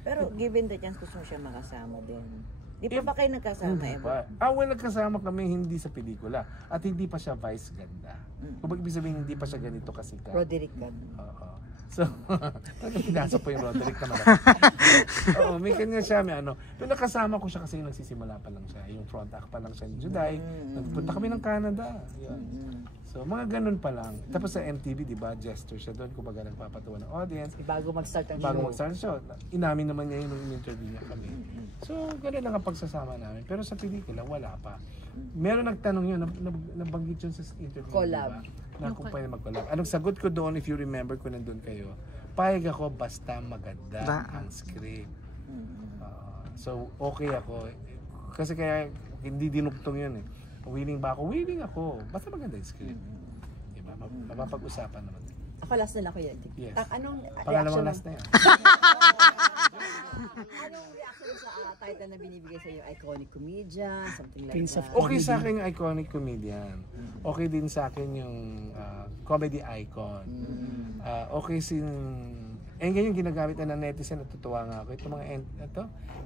Pero given the chance, gusto mo siya makasama din. Di pa ba kayo nagkasama? Hindi pa. Well, nagkasama kami hindi sa pelikula. At hindi pa siya vice ganda. Kung ibig sabihin, hindi pa siya ganito kasikat. Roderick Gand. Oo. So, pinasa po yung Roderick naman. Oo, may kanya siya, may ano. Pero nakasama ko siya kasi nagsisimula pa lang siya. Yung front act pa lang siya ni Juday. Nagpunta kami ng Canada. Yan. So, mga ganun pa lang. Tapos sa MTV, di ba, gesture siya doon. Kumbaga nagpapatuwa ng audience. Bago mag-start ang show. Bago mag-start ang show. Inamin naman niya yung interview niya kami. So, ganun lang ang pagsasama namin. Pero sa pelikula, wala pa. Meron nagtanong yun, nabanggit yun sa interview. Collab. Diba? Na kung pwede mag-collab. Anong sagot ko doon, if you remember ko nandun kayo, payag ako basta maganda ang script. So, okay ako. Kasi kaya, hindi dinugtong yun eh. Willing ba ako? Willing ako. Basta maganda yung script. Diba? Mapapag-usapan naman. Ako last na lang ko yan. Yes. Anong Pangalawang last na yan. Anong reaction sa title na binibigay sa iyo? Iconic comedian, something like Prince that? of Okay sa akin yung iconic comedian. Okay din sa akin yung comedy icon. Okay sin ganyan ginagamit na ng netizen, natutuwa nga ako.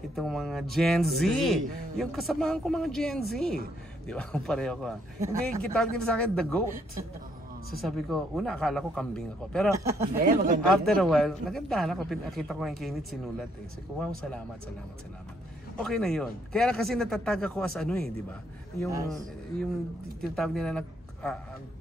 Itong mga Gen Z. Yung kasamahan ko mga Gen Z. Di ba? Pareho ko. Hindi, kitawag nila sa akin, the GOAT. So sabi ko, una akala ko kambing ako. Pero after a while, nagandahan ako. Nakita ko yung kinit sinulat eh. Sabi ko, wow, salamat. Okay na yun. Kaya kasi natatag ako as ano eh, di ba? Yung tinatawag nila na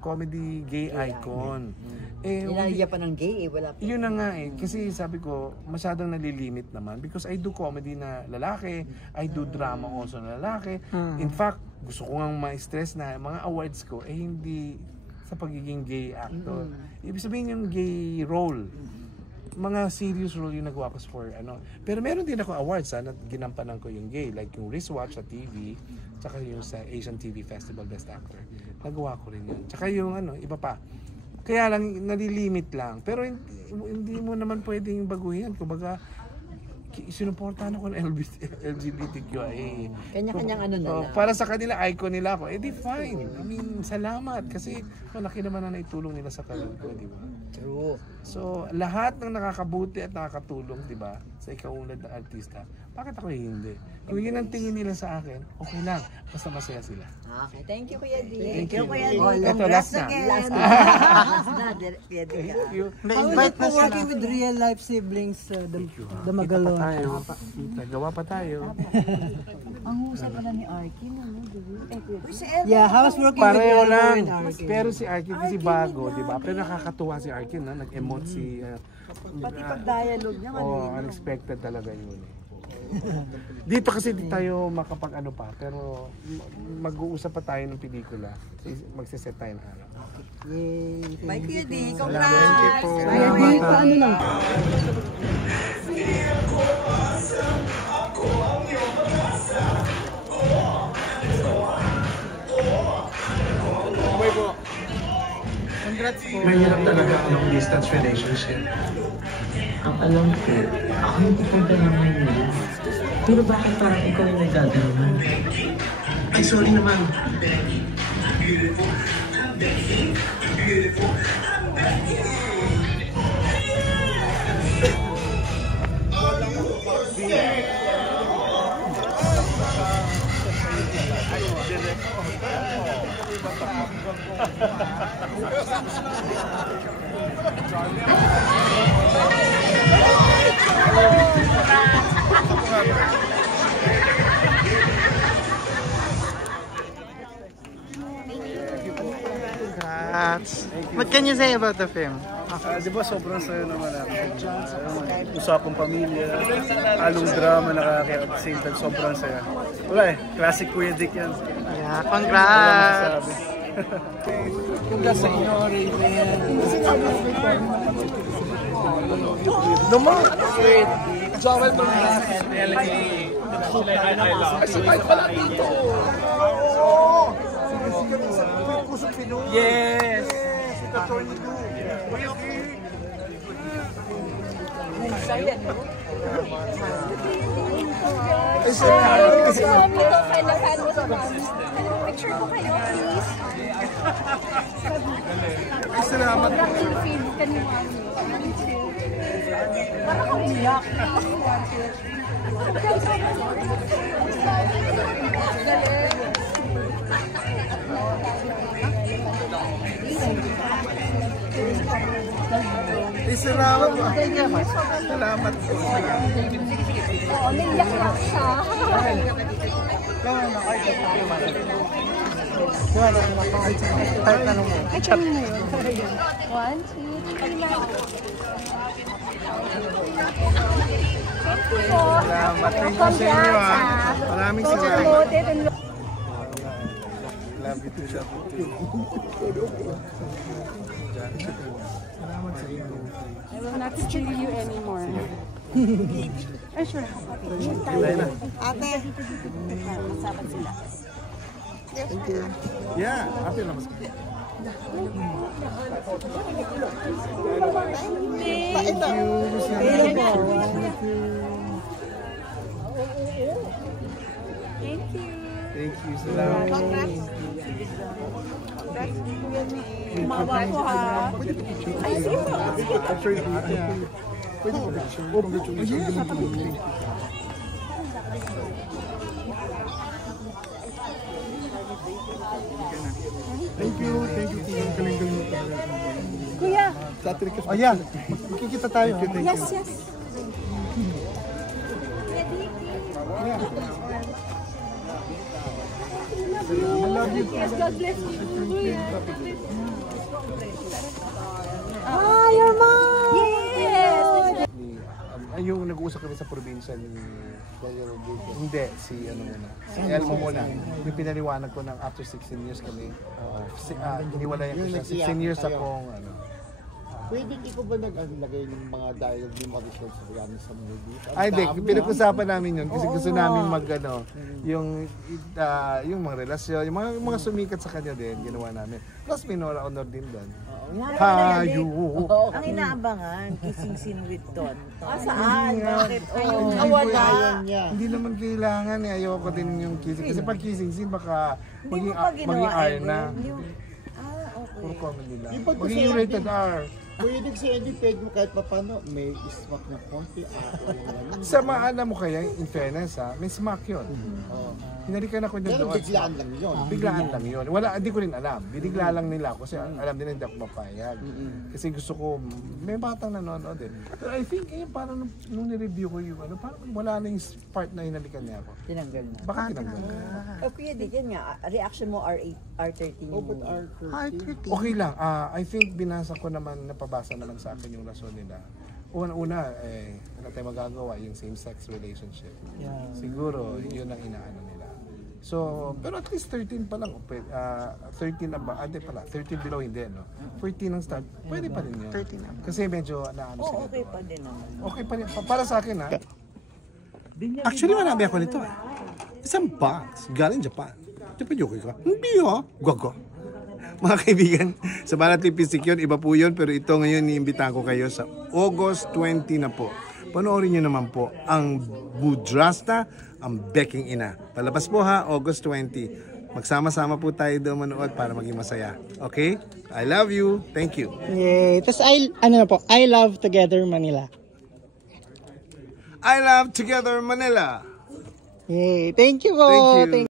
comedy gay icon. Nilalagyan pa ng gay eh, wala pa. Yun na nga eh. Kasi sabi ko, masyadong nalilimit naman. Because I do comedy na lalaki. I do drama also na lalaki. In fact, gusto ko nga ma-stress na mga awards ko, eh hindi sa pagiging gay actor. Ibig sabihin yung gay role. Mga serious role yung nagawa ko for ano. Pero meron din ako awards na ginampanan ko yung gay. Like yung Wristwatch sa TV, tsaka yung sa Asian TV Festival Best Actor. Nagawa ko rin yun. Tsaka yung ano, iba pa. Kaya lang, nalilimit lang. Pero hindi mo naman pwedeng baguhin. Kumbaga, sinuportahan ako ng LGBTQIA. Kanya-kanyang ano na lang. Para sa kanila, icon nila ako. Eh di fine. I mean, salamat. Kasi malaki naman na naitulong nila sa karir ko, di ba? True. So, lahat ng nakakabuti at nakakatulong, di ba, sa ikaunlad na artista, bakit ako hindi? Kung yun ang tingin nila sa akin, okay lang. Basta masaya sila. Okay, thank you Kuya D. Thank you. Kuya D. Ito, last na. Last na, Kuya D. Thank you. Na-invite po working with real life siblings, the Magalon. Nagawa pa tayo. Ang husay pala ni Arkin, ano? Yeah, I was working Pareho with lang. Arkin. Pero si Arkin kasi bago, di ba? Pero nakakatuwa si Arkin, na nag-emote si... Pati pag-dialogue niya, unexpected talaga yun. Dito kasi di tayo makapag-ano pa, pero mag-uusap pa tayo ng pelikula. Magsiset tayo ng araw. Yay! Bye Kuya D. Thank you Congrats! po. Bye. Paano lang? Congrats po. Mahirap talaga ang long distance relationship. Ang alam ko, ako yung pupunta na ngayon. Pero bakit parang ikaw yung nagdadalaman? Ay, sorry naman. What can you say about the film? Di ba sobrang sayo naman ako. Usapang pamilya, halong drama, nakakaya at the same time, sobrang saya. Wala eh, classic Kuya Dick yan. Yeah, congrats! Congrats sa inyo, Naman! Joel Torres! Ay, sabay na pala dito! Kusog Pinoy! Yes! Si Attorney Du! Kuya Dick! Saya no? Picture ko kayo, please. Salamat. Parang kanina. Parang umiyak. Salamat po. Salamat po. Oo, naiyak siya. Ay, tanong mo yun. 1, 2, 3 na. Salamat. Thank you sa inyo, ha. Maraming salamat. Love you too, love you too. Salamat sa inyo. I will not steal you anymore. Ay, sure. Ate. Masabat sila. Thank you. Yeah, happy na mas. Thank you. Thank you. Salamat. Mawa ko ha. Ay, sige po. Pwede ko picture? Oh, picture. Thank you. Galing-galing mo talaga. Kuya. Oh, yeah. Makikita tayo. Yes, yes. Yes, God bless you. Kuya. Ah, your mom! Yes! Ay, yung nag-uusap kami sa probinsya ni hindi, si Elmo muna. Yung pinaliwanag ko ng after 16 years kami, hiniwalayan ko siya. 16 years akong, Pwede hindi ko ba naglagay ng mga dialogue ni Marisol Soriano sa movie? Ay, hindi. Pinag-usapan namin yun kasi gusto namin yung mga relasyon, yung mga sumikat sa kanya din, ginawa namin. Plus, may Nora Honor din doon. Hayo! Ang inaabangan, kissing scene with Don. Saan? Bakit? Wala. Hindi naman kailangan eh. Ayoko din yung kissing. Kasi pag kissing scene, baka Hindi mo pa ginawa, R na. Puro comedy lang. Maging rated R. Pwede kasi hindi pwede mo kahit papano may smack na konti. Sa maana mo kaya, in fairness may smack yun. Hinalikan ako niya Pero doon. biglaan lang yun. Biglaan lang yun. Wala, hindi ko rin alam. Binigla lang nila ako kasi alam din hindi ako mapayag. Kasi gusto ko, may batang nanonood din. Pero I think, parang nung nireview ko yung parang wala na yung part na hinalikan niya ako. Tinanggal na. Baka tinanggal. Kuya Dick, yan nga, reaction mo R13 yung movie. Okay lang. I think binasa ko naman, napabasa naman sa akin yung rason nila. Una-una, wala tayong magagawa yung same-sex relationship. Siguro, yun ang inaano nila. So, pero at least 13 pa lang. 13 na ba? Hindi pala. 13 below hindi, no? 14 ang start. Pwede pa rin yun. 13 na. Kasi medyo naano sila. Okay pa din naman. Okay pa rin. Para sa akin, ha? Actually, marami ako nito, Isang box. Galing Japan. Japan yoke ka? Hindi, Gago. Mga kaibigan, sa Banat Lipstick yun, iba po yun. Pero ito ngayon, niimbitahan ko kayo sa August 20 na po. Panoorin nyo naman po ang Budrasta, ang Beking Ina. Palabas po ha, August 20. Magsama-sama po tayo doon manood para maging masaya. Okay? I love you. Thank you. Yay. Tapos I love Together Manila. I love Together Manila. Yay. Thank you po. Thank you.